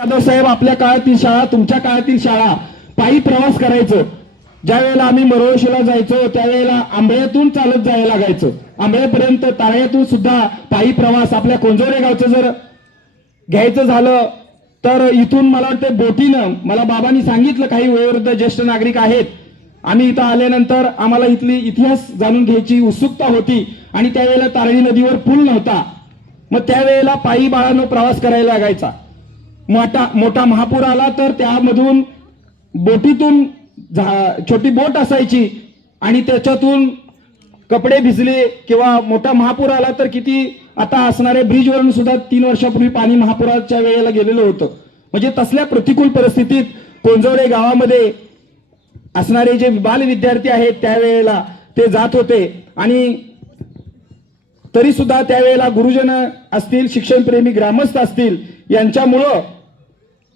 यादव साहेब आपल्या काळातील शाळा तुमच्या काळातील शाळा पायी प्रवास करायचो. ज्या वेळेला आम्ही मरोळशीला जायचो त्यावेळेला आंबळ्यातून चालत जायला लागायचं. आंबळ्यापर्यंत ताळ्यातून सुद्धा पायी प्रवास आपल्या कोंजोरे गावचं जर घ्यायचं झालं तर इथून मला वाटतं बोटीनं मला बाबांनी सांगितलं काही वयोवृद्ध ज्येष्ठ नागरिक आहेत. आम्ही इथं आल्यानंतर आम्हाला इथली इतिहास जाणून घ्यायची उत्सुकता होती आणि त्यावेळेला तारणी नदीवर पूल नव्हता. मग त्यावेळेला पायी बाळानं प्रवास करायला लागायचा. मोठा मोठा महापूर आला तर त्यामधून बोटीतून झा- छोटी बोट असायची आणि त्याच्यातून कपडे भिजले किंवा मोठा महापूर आला तर किती आता असणाऱ्या ब्रिजवरून सुद्धा तीन वर्षापूर्वी पाणी महापुराच्या वेळेला गेलेलं होतं. म्हणजे तसल्या प्रतिकूल परिस्थितीत कोंजवडे गावामध्ये असणारे जे बाल विद्यार्थी आहेत त्यावेळेला ते जात होते आणि तरी सुद्धा त्यावेळेला गुरुजन असतील शिक्षणप्रेमी ग्रामस्थ असतील यांच्यामुळं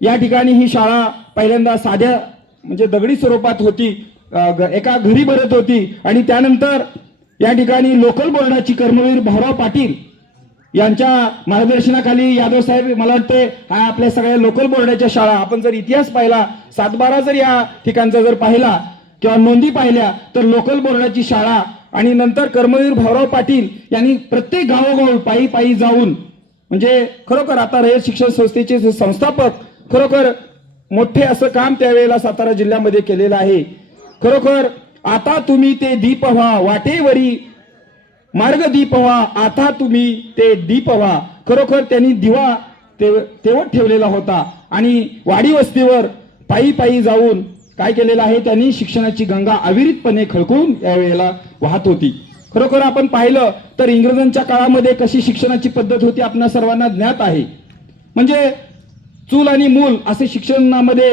या ठिकाणी ही शाळा पहिल्यांदा साध्या म्हणजे दगडी स्वरूपात होती एका घरी भरत होती आणि त्यानंतर या ठिकाणी लोकल बोर्डाची कर्मवीर भाऊराव पाटील यांच्या मार्गदर्शनाखाली यादव साहेब मला वाटते हा आपल्या सगळ्या लोकल बोर्डाच्या शाळा. आपण जर इतिहास पाहिला सातबारा जर या ठिकाणचा जर पाहिला किंवा नोंदी पाहिल्या तर लोकल बोर्डाची शाळा आणि नंतर कर्मवीर भाऊराव पाटील यांनी प्रत्येक गावोगाव पायी पायी जाऊन म्हणजे खरोखर आता रयत शिक्षण संस्थेचे संस्थापक खरोखर मोठे असं काम त्यावेळेला सातारा जिल्ह्यामध्ये केलेलं आहे. खरोखर आता तुम्ही ते दीप व्हा वाटेवरी मार्ग दीप व्हा आता तुम्ही ते दीप व्हा खरोखर त्यांनी दिवा ते तेवत ठेवलेला होता. आणि वाडी वस्तीवर पायी पायी जाऊन काय केलेलं आहे त्यांनी शिक्षणाची गंगा अविरितपणे खळकळून यावेळेला वाहत होती. खरोखर आपण पाहिलं तर इंग्रजांच्या काळामध्ये कशी शिक्षणाची पद्धत होती आपल्या सर्वांना ज्ञात आहे. म्हणजे चूल आणि मूल असे शिक्षणामध्ये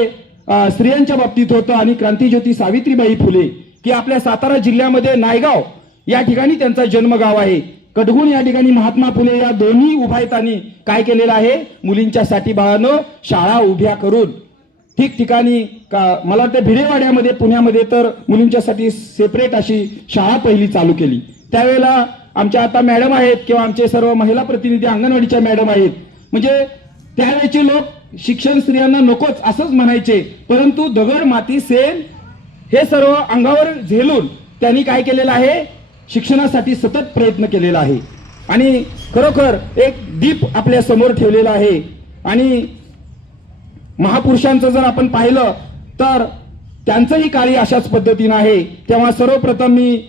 स्त्रियांच्या बाबतीत होतं आणि क्रांतीज्योती सावित्रीबाई फुले की आपल्या सातारा जिल्ह्यामध्ये नायगाव या ठिकाणी त्यांचा जन्मगाव आहे. कडगुण या ठिकाणी महात्मा फुले या दोन्ही उभायतांनी काय केलेलं आहे? मुलींच्यासाठी बाळानं शाळा उभ्या करून. ठिकठिकाणी का मला वाटतं भिडेवाड्यामध्ये पुण्यामध्ये तर मुलींच्यासाठी सेपरेट अशी शाळा पहिली चालू केली. त्यावेळेला आमच्या आता मॅडम आहेत किंवा आमचे सर्व महिला प्रतिनिधी अंगणवाडीच्या मॅडम आहेत. म्हणजे त्यावेळेचे लोक शिक्षण स्त्रियांना नकोच असंच म्हणायचे. परंतु दगड माती सेन हे सर्व अंगावर झेलून त्यांनी काय केलेलं आहे? शिक्षणासाठी सतत प्रयत्न केलेला आहे. आणि खरोखर एक दीप आपल्यासमोर ठेवलेला आहे. आणि महापुरुषांचं जर आपण पाहिलं तर त्यांचंही कार्य अशाच पद्धतीनं आहे. तेव्हा सर्वप्रथम मी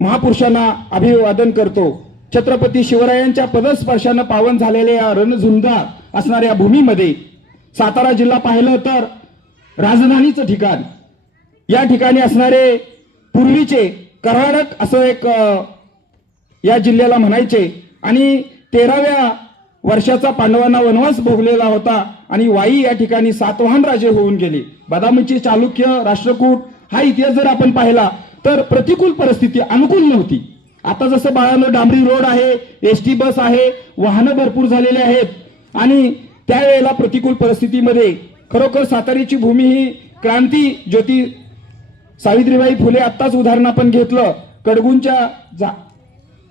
महापुरुषांना अभिवादन करतो. छत्रपती शिवरायांच्या पदस्पर्शानं पावन झालेल्या या रणझुंजार असणाऱ्या भूमीमध्ये सातारा जिल्हा पाहिलं तर राजधानीचं ठिकाण. या ठिकाणी असणारे पूर्वीचे कर्नाटक असं एक या जिल्ह्याला म्हणायचे. आणि तेराव्या वर्षाचा पांडवांना वनवास भोगलेला होता आणि वाई या ठिकाणी सातवाहन राजे होऊन गेले. बदामीचे चालुक्य राष्ट्रकूट हा इतिहास जर आपण पाहिला तर प्रतिकूल परिस्थिती अनुकूल नव्हती. आता जसं बाळानं डांबरी रोड आहे एस टी बस आहे वाहनं भरपूर झालेले आहेत. आणि त्यावेळेला प्रतिकूल परिस्थितीमध्ये खरोखर सातारीची भूमी ही क्रांती ज्योती सावित्रीबाई फुले आत्ताच उदाहरण आपण घेतलं. कडगुंच्या जा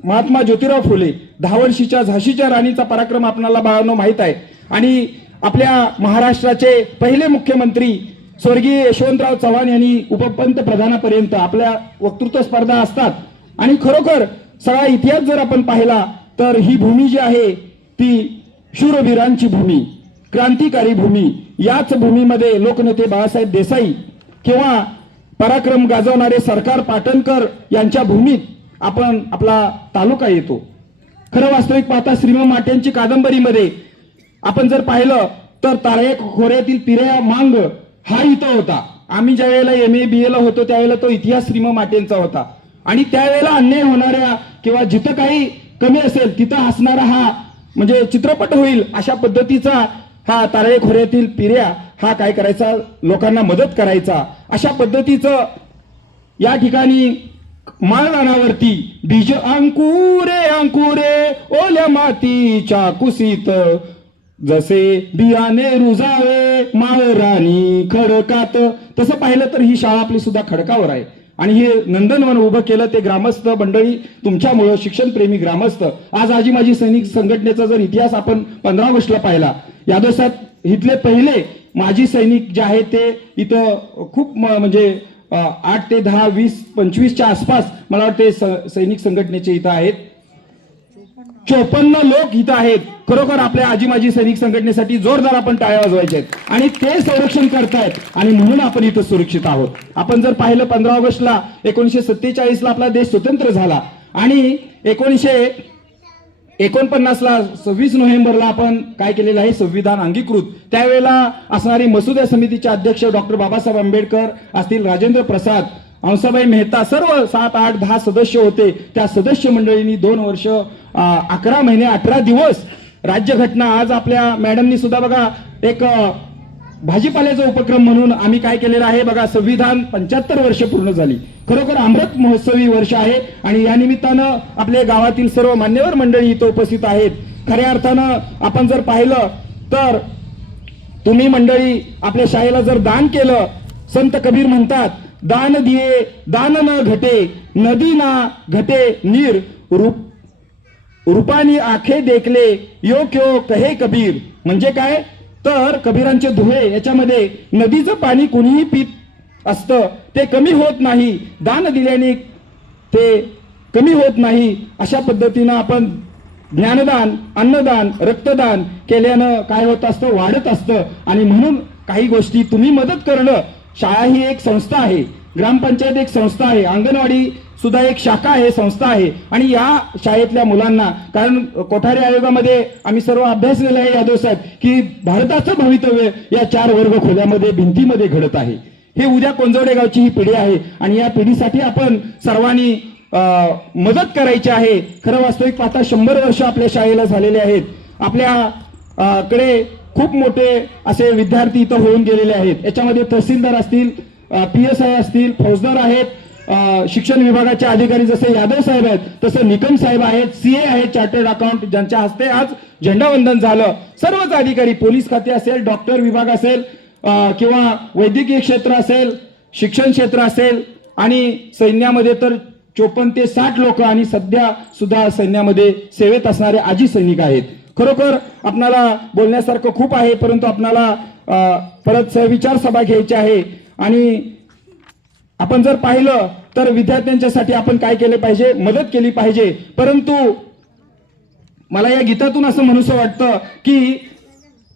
महात्मा ज्योतिराव फुले दहा झाशीच्या राणीचा पराक्रम आपणाला बाळांनो माहीत आहे. आणि आपल्या महाराष्ट्राचे पहिले मुख्यमंत्री स्वर्गीय यशवंतराव चव्हाण यांनी उपपंतप्रधानापर्यंत आपल्या वक्तृत्व स्पर्धा असतात. आणि खरोखर सगळा इतिहास जर आपण पाहिला तर ही भूमी जी आहे ती शूरवीरांची भूमी क्रांतिकारी भूमी याच भूमीमध्ये लोकनेते बाळासाहेब देसाई किंवा पराक्रम गाजवणारे सरकार पाटणकर यांच्या भूमीत आपण आपला तालुका येतो. खरं वास्तविक पाहता श्रीम माट्यांची कादंबरीमध्ये आपण जर पाहिलं तर तारे खोऱ्यातील पिरया मांग हा इथं होता. आम्ही ज्या वेळेला एम ए बी एला होतो त्यावेळेला तो इतिहास श्रीम माटेंचा होता. आणि त्यावेळेला अन्याय होणाऱ्या किंवा जिथं काही कमी असेल तिथं हसणारा हा म्हणजे चित्रपट होईल अशा पद्धतीचा हा तारळे खोऱ्यातील पिऱ्या हा काय करायचा? लोकांना मदत करायचा. अशा पद्धतीचं या ठिकाणी माळरानावरती बीज अंकुरे अंकुरे ओल्या मातीच्या कुसीत. जसे बियाणे रुजावे माळराणी खडकात. तसं पाहिलं तर ही शाळा आपली सुद्धा खडकावर आहे. आणि हे नंदनवन उभं केलं ते ग्रामस्थ मंडळी तुमच्यामुळं शिक्षणप्रेमी ग्रामस्थ. आज आजी माझी सैनिक संघटनेचा जर इतिहास आपण पंधरा ऑगस्टला पाहिला यादव साहेब इथले पहिले माजी सैनिक जे आहेत ते इथं खूप म्हणजे आठ ते दहा वीस पंचवीसच्या आसपास मला वाटते स- सैनिक संघटनेचे इथं आहेत. चोपन्न लोक इथं आहेत. खरोखर आपल्या आजी माजी सैनिक संघटनेसाठी जोरदार आपण टाळ्या वाजवायचे आहेत. आणि ते संरक्षण करतायत. आणि म्हणून आपण इथं सुरक्षित आहोत. आपण जर पाहिलं पंधरा ऑगस्टला एकोणीशे सत्तेचाळीस ला आपला देश स्वतंत्र झाला. आणि एकोणीशे एकोणपन्नासला सव्वीस नोव्हेंबरला आपण काय केलेलं आहे? संविधान अंगीकृत. त्यावेळेला असणारी मसुदा समितीचे अध्यक्ष डॉक्टर बाबासाहेब आंबेडकर असतील राजेंद्र प्रसाद हंसाबाई मेहता सर्व सात आठ दहा सदस्य होते. त्या सदस्य मंडळींनी दोन वर्ष अकरा महिने अठरा दिवस राज्यघटना आज आपल्या मॅडमनी सुद्धा बघा एक भाजीपाल्याचा उपक्रम म्हणून आम्ही काय केलेलं आहे बघा संविधान पंच्याहत्तर वर्ष पूर्ण झाली. खरोखर अमृत महोत्सवी वर्ष आहे आणि या निमित्तानं आपल्या गावातील सर्व मान्यवर मंडळी इथं उपस्थित आहेत. खऱ्या अर्थानं आपण जर पाहिलं तर तुम्ही मंडळी आपल्या शाळेला जर दान केलं संत कबीर म्हणतात दान दिये दान न घटे नदी ना घटे नीर रूप रूपानी आखे देखले यो क्यो कहे कबीर? म्हणजे काय? तर कबीरांचे धुळे याच्यामध्ये नदीचं पाणी कुणीही पित असतं ते कमी होत नाही. दान दिल्याने ते कमी होत नाही. अशा पद्धतीनं आपण ज्ञानदान अन्नदान रक्तदान केल्यानं काय होत असतं? वाढत असतं. आणि म्हणून काही गोष्टी तुम्ही मदत करणं शाळा ही एक संस्था आहे. ग्रामपंचायत एक संस्था आहे. अंगणवाडी सुद्धा एक शाखा आहे संस्था आहे. आणि या शाळेतल्या मुलांना कारण कोठारी आयोगामध्ये आम्ही सर्व अभ्यासलेलं आहे यादव साहेब की भारताचं भवितव्य या चार वर्ग खोल्यामध्ये भिंतीमध्ये घडत आहे. हे उद्या कोंजवडे गावची ही पिढी आहे. आणि या पिढीसाठी आपण सर्वांनी मदत करायची आहे. खरं वास्तविक पाहता शंभर वर्ष आपल्या शाळेला झालेले आहेत. आपल्या कडे खूप मोठे असे विद्यार्थी इथं होऊन गेलेले आहेत. याच्यामध्ये तहसीलदार असतील पी एस आय असतील फौजदार आहेत शिक्षण विभागाचे अधिकारी जसे यादव साहेब आहेत तसं निकम साहेब आहेत सीए आहेत चार्टर्ड अकाउंट ज्यांच्या हस्ते आज झेंडावंदन झालं. सर्वच अधिकारी पोलीस खाते असेल डॉक्टर विभाग असेल किंवा वैद्यकीय क्षेत्र असेल शिक्षण क्षेत्र असेल आणि सैन्यामध्ये तर चोपन्न ते साठ लोक आणि सध्या सुद्धा सैन्यामध्ये सेवेत असणारे आजी सैनिक आहेत. खरोखर आपणाला बोलण्यासारखं खूप आहे परंतु आपणाला परत सहविचार सभा घ्यायची आहे. आणि आपण जर पाहिलं तर विद्यार्थ्यांच्यासाठी आपण काय केले पाहिजे? मदत केली पाहिजे. परंतु मला या गीतातून असं म्हणूसं वाटतं की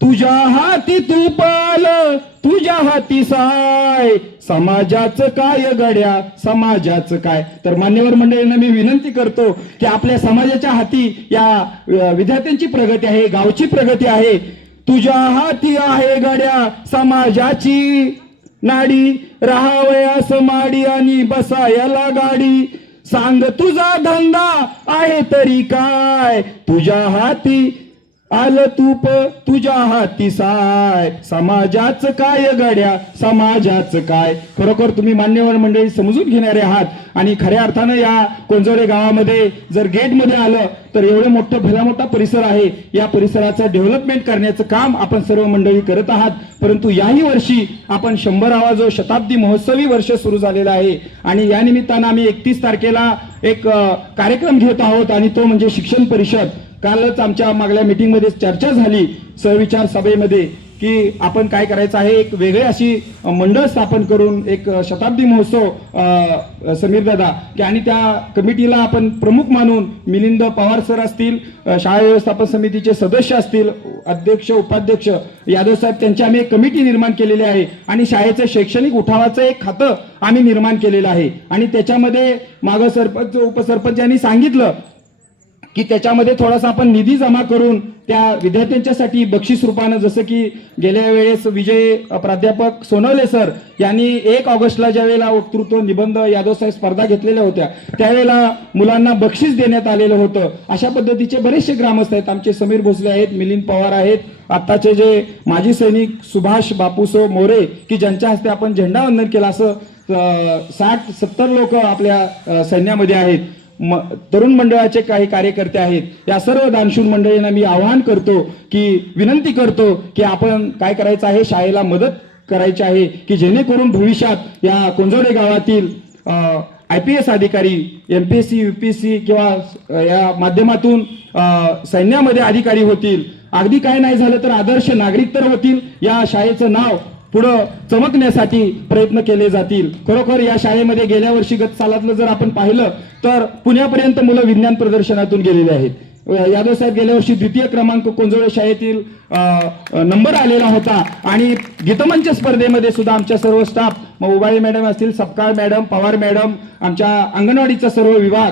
तुझ्या हाती तू पाल तुझ्या हाती साय. समाजाचं काय गड्या? समाजाचं काय? तर मान्यवर मंडळींना मी विनंती करतो की आपल्या समाजाच्या हाती या विद्यार्थ्यांची प्रगती आहे गावची प्रगती आहे. तुझ्या हाती आहे गड्या समाजाची नाडी. राहावयास माडी आणि बसायला गाडी. सांग तुझा धंदा आहे तरी काय? तुझ्या हाती आलं तूप तुझ्या हाती साय. समाजाच काय गड्या? समाजाच काय? खरोखर तुम्ही मान्यवर मंडळी समजून घेणारे आहात. आणि खऱ्या अर्थानं या कोंजोरे गावामध्ये जर गेटमध्ये आलं तर एवढं मोठं भला मोठा परिसर आहे. या परिसराचं डेव्हलपमेंट करण्याचं काम आपण सर्व मंडळी करत आहात. परंतु याही वर्षी आपण शंभरावा जो शताब्दी महोत्सवी वर्ष सुरू झालेला आहे. आणि या निमित्तानं आम्ही एकतीस तारखेला एक कार्यक्रम घेत आहोत. आणि तो म्हणजे शिक्षण परिषद. कालच आमच्या मागल्या मीटिंगमध्ये चर्चा झाली सहविचार सभेमध्ये की आपण काय करायचं आहे? एक वेगळी अशी मंडळ स्थापन करून एक शताब्दी महोत्सव समीर दादा की आणि त्या कमिटीला आपण प्रमुख मानून मिलिंद पवार सर असतील शाळा व्यवस्थापन समितीचे सदस्य असतील अध्यक्ष उपाध्यक्ष यादव साहेब त्यांची आम्ही एक कमिटी निर्माण केलेली आहे आणि शाळेचं शैक्षणिक उठावाचं एक खातं आम्ही निर्माण केलेलं आहे. आणि त्याच्यामध्ये मागं सरपंच उपसरपंच यांनी सांगितलं की त्याच्यामध्ये थोडासा आपण निधी जमा करून त्या विद्यार्थ्यांच्यासाठी बक्षीस रूपानं जसं की गेल्या वेळेस विजय प्राध्यापक सोनवले सर यांनी एक ऑगस्टला ज्या वेळेला वक्तृत्व निबंध यादव साहेब स्पर्धा घेतलेल्या होत्या त्यावेळेला मुलांना बक्षीस देण्यात आलेलं होतं. अशा पद्धतीचे बरेचसे ग्रामस्थ आहेत. आमचे समीर भोसले आहेत मिलिंद पवार आहेत आत्ताचे जे माजी सैनिक सुभाष बापूसो मोरे की ज्यांच्या हस्ते आपण झेंडावंदन केलं असं साठ सत्तर लोक आपल्या सैन्यामध्ये आहेत. म- तरुण मंडळाचे काही कार्यकर्ते आहेत. या सर्व दानशूर मंडळींना मी आवाहन करतो की विनंती करतो की आपण काय करायचं आहे? शाळेला मदत करायची आहे की जेणेकरून भविष्यात या कोंजोडे गावातील आय पी एस अधिकारी M P S C U P S C किंवा या माध्यमातून सैन्यामध्ये अधिकारी होतील. अगदी काय नाही झालं तर आदर्श नागरिक तर होतील. या शाळेचं नाव पुढं चमकण्यासाठी प्रयत्न केले जातील. खरोखर या शाळेमध्ये गेल्या वर्षी गत सालातलं जर आपण पाहिलं तर पुण्यापर्यंत मुलं विज्ञान प्रदर्शनातून गेलेले आहेत. यादव साहेब गेल्या वर्षी द्वितीय क्रमांक कोंजोळे शाळेतील नंबर आलेला होता. आणि गीतमंच स्पर्धेमध्ये सुद्धा आमच्या सर्व स्टाफ मग उबाळे मॅडम असतील सपकाळ मॅडम पवार मॅडम आमच्या अंगणवाडीचा सर्व विभाग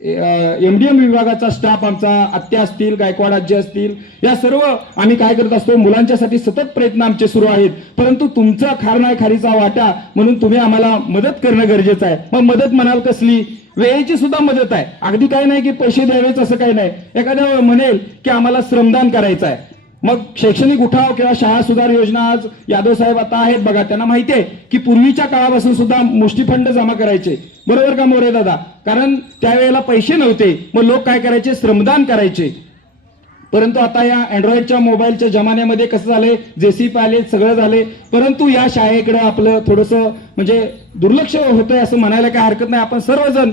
एमडीएम विभागाचा स्टाफ आमचा आत्या असतील गायकवाड आजी असतील या सर्व आम्ही काय करत असतो मुलांच्यासाठी सतत प्रयत्न आमचे सुरू आहेत. परंतु तुमचा खार नाही खारीचा वाटा म्हणून तुम्ही आम्हाला मदत करणं गरजेचं आहे. मग मदत म्हणाल कसली? वेळेची सुद्धा मदत आहे. अगदी काय नाही की पैसे द्यावेच असं काही नाही. एखाद्या म्हणेल की आम्हाला श्रमदान करायचं आहे. मग शैक्षणिक उठाव किंवा शाळा सुधार योजना आज यादव साहेब आता आहेत बघा त्यांना माहिती आहे की पूर्वीच्या काळापासून सुद्धा मुष्टी फंड जमा करायचे. बरोबर का मोरे दादा? कारण त्यावेळेला पैसे नव्हते मग लोक काय करायचे? श्रमदान करायचे. परंतु आता या अँड्रॉइडच्या मोबाईलच्या जमान्यामध्ये कसं झालंय? जेसीप आले सगळं झाले परंतु या शाळेकडे आपलं थोडंसं म्हणजे दुर्लक्ष होतंय असं म्हणायला काही हरकत नाही. आपण सर्वजण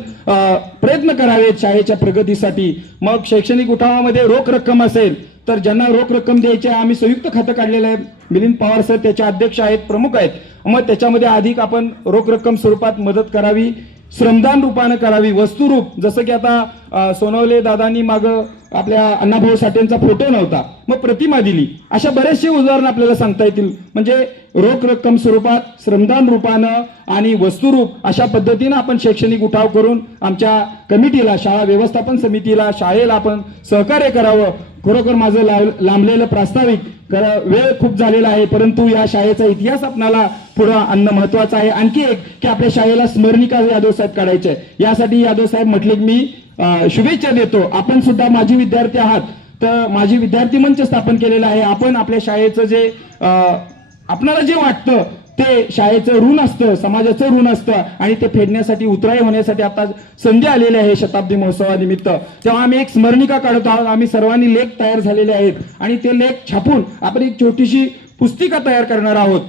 प्रयत्न करावेत शाळेच्या प्रगतीसाठी. मग शैक्षणिक उठावामध्ये रोख रक्कम असेल तर ज्यांना रोख रक्कम द्यायची आहे आम्ही संयुक्त खातं काढलेलं आहे. मिलिंद पवार सर त्याचे अध्यक्ष आहेत प्रमुख आहेत. मग त्याच्यामध्ये अधिक आपण रोख रक्कम स्वरूपात मदत करावी श्रमदान रूपानं करावी वस्तुरूप. जसं की आता सोनवले दादांनी मागं आपल्या अण्णाभाऊ साठेंचा फोटो नव्हता. मग प्रतिमा दिली. अशा बरेचसे उदाहरण आपल्याला सांगता येतील. म्हणजे रोख रक्कम स्वरूपात श्रमदान रूपानं आणि वस्तुरूप अशा पद्धतीनं आपण शैक्षणिक उठाव करून आमच्या कमिटीला शाळा व्यवस्थापन समितीला शाळेला आपण सहकार्य करावं. खरोखर माझं लांबलेलं प्रास्ताविक खरं वेळ खूप झालेला आहे परंतु या शाळेचा इतिहास आपणाला पुढं आणणं महत्वाचं आहे. आणखी एक की आपल्या शाळेला स्मरणिका यादव साहेब काढायचे आहे. यासाठी यादव साहेब म्हटले की मी शुभेच्छा देतो. आपण सुद्धा माझी विद्यार्थी आहात. तर माझी विद्यार्थी मंच स्थापन केलेला आहे. आपण आपल्या शाळेचं जे आपणाला जे वाटतं ते शाळेचं ऋण असतं समाजाचं ऋण असतं आणि ते फेडण्यासाठी उतराई होण्यासाठी आता संधी आलेली आहे शताब्दी महोत्सवानिमित्त. तेव्हा आम्ही एक स्मरणिका काढत आहोत. आम्ही सर्वांनी लेख तयार झालेले आहेत आणि ते लेख छापून आपण एक छोटीशी पुस्तिका तयार करणार आहोत.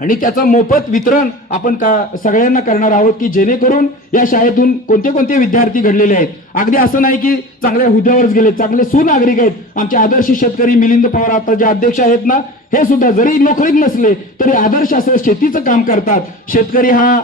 आणि त्याचं मोफत वितरण आपण का सगळ्यांना करणार आहोत की जेणेकरून या शाळेतून कोणते कोणते विद्यार्थी घडलेले आहेत? अगदी असं नाही की चांगल्या हुद्द्यावरच गेले चांगले सुनागरिक आहेत. आमचे आदर्श शेतकरी मिलिंद पवार आता जे अध्यक्ष आहेत ना हे सुद्धा जरी नोकरीत नसले तरी आदर्श असं शेतीचं काम करतात. शेतकरी हा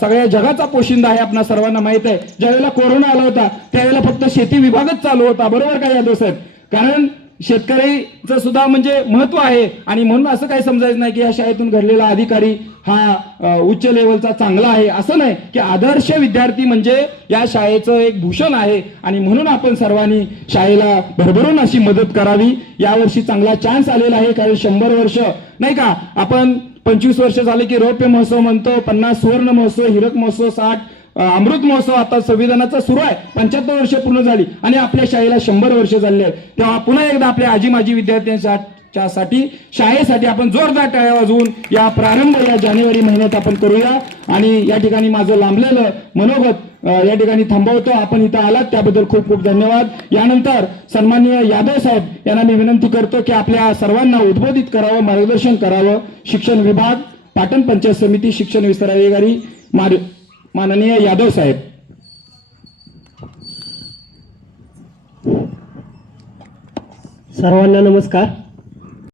सगळ्या जगाचा पोशिंदा आहे आपणा सर्वांना माहीत आहे. ज्यावेळेला कोरोना आला होता त्यावेळेला फक्त शेती विभागच चालू होता. बरोबर का यादव साहेब? कारण शेतकरीचं सुद्धा म्हणजे महत्त्व आहे. आणि म्हणून असं काही समजायचं नाही की या शाळेतून घडलेला अधिकारी हा उच्च लेवलचा चांगला आहे. असं नाही की आदर्श विद्यार्थी म्हणजे या शाळेचं एक भूषण आहे. आणि म्हणून आपण सर्वांनी शाळेला भरभरून अशी मदत करावी. यावर्षी चांगला चान्स आलेला आहे. कारण शंभर वर्ष नाही का? आपण पंचवीस वर्ष झाले की रौप्य महोत्सव म्हणतो. पन्नास सुवर्ण महोत्सव हिरक महोत्सव साठ अमृत महोत्सव आता संविधानाचा सुरू आहे. पंच्याहत्तर वर्ष पूर्ण झाली आणि आपल्या शाळेला शंभर वर्ष झाले आहेत. तेव्हा पुन्हा एकदा आपल्या आजी माजी विद्यार्थ्यांच्या साठी शाळेसाठी आपण जोरदार टाळ्या वाजवून या प्रारंभ या जानेवारी महिन्यात आपण करूया. आणि या ठिकाणी माझं लांबलेलं मनोगत या ठिकाणी थांबवतो. आपण इथं आलात त्याबद्दल खूप खूप धन्यवाद. यानंतर सन्माननीय यादव साहेब यांना मी विनंती करतो की आपल्या सर्वांना उद्बोधित करावं मार्गदर्शन करावं. शिक्षण विभाग पाटण पंचायत समिती शिक्षण विस्तार अधिकारी मार्ग माननीय यादव साहेब. सर्वांना नमस्कार.